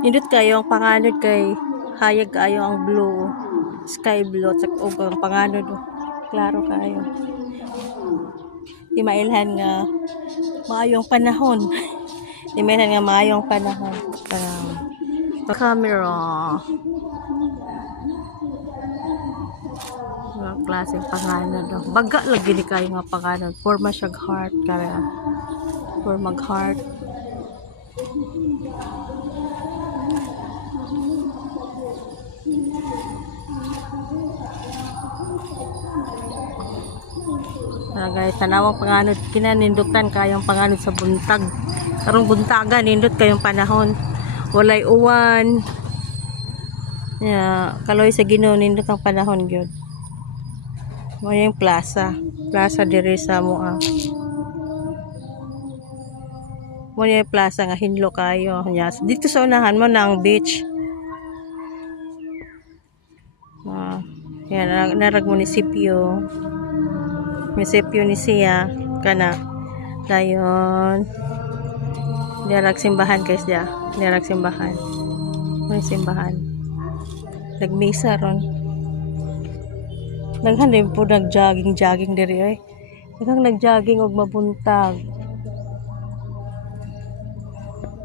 Nindot kayo ang panganod kay hayag kayo ang blue, sky blue, at ang panganod klaro kayo. Di mailhan nga maayong panahon. Di mailhan nga maayong panahon. Camera. Mga klaseng panganod. Baga lagi ni kayo nga panganod. Forma siyag heart. Kaya forma heart. Guys, tanawang panganod kinanindutan kayong panganod sa buntag. Karong buntagan nindot kayong panahon. Walay uwan. Kaloy sa Ginoo nindot ang panahon gyud. Mo yung plaza. Plaza diri sa Moa. Mo yung plaza nga hinlo kayo. Dito sa unahan mo na ang beach. Yan narag munisipyo. Munisipyo ni siya kana dayon dirag simbahan guys dia dirag simbahan may simbahan nagmisa ron daghan din po nagjogging diri ay daghang nagjogging og mabuntag